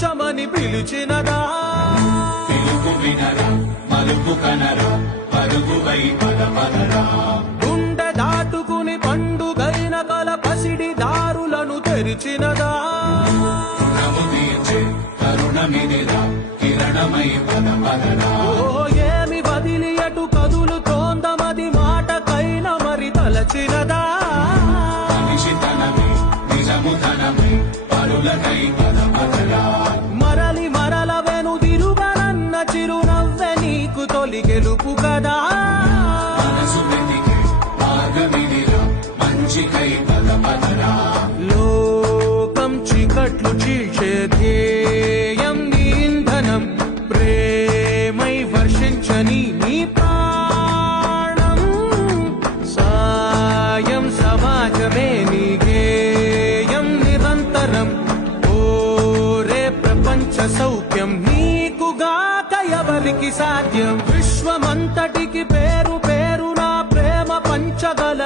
జీవించమని పిలిచినదా పిలుపు వినరా మలుపు కనరా పరుగువై పదపదరా గుండె దాటుకుని పండుగైన కల పసిడి దారులను తెరిచినదా రుణము తీర్చే కరుణమిదిరా కిరణమై పదపదరా ఏమి వదిలి ఎటు కదులుతోందమది మాటకైన మరి తలచినదా మనిషితనమే నిజముతనమే పరులకై పదపదరా మరలి మరల వెనుదిరుగనన్న చిరునవ్వె నీకు తొలి గెలుపు కదా మనసు వెతికే మార్గమిదిరా మంచికై పదపదరా లోకం చీకట్లు చీల్చే ధ్యేయం నీ ఇంధనం ప్రేమై వర్షించని నీ ప్రాణం సాయం సమాజమే నీ గేయం నిరంతరం ఓరే ప్రపంచ సౌఖ్యం నీకుగాక ఎవరికి సాధ్యం విశ్వమంతటికి పేరు పేరు నా ప్రేమ పంచగల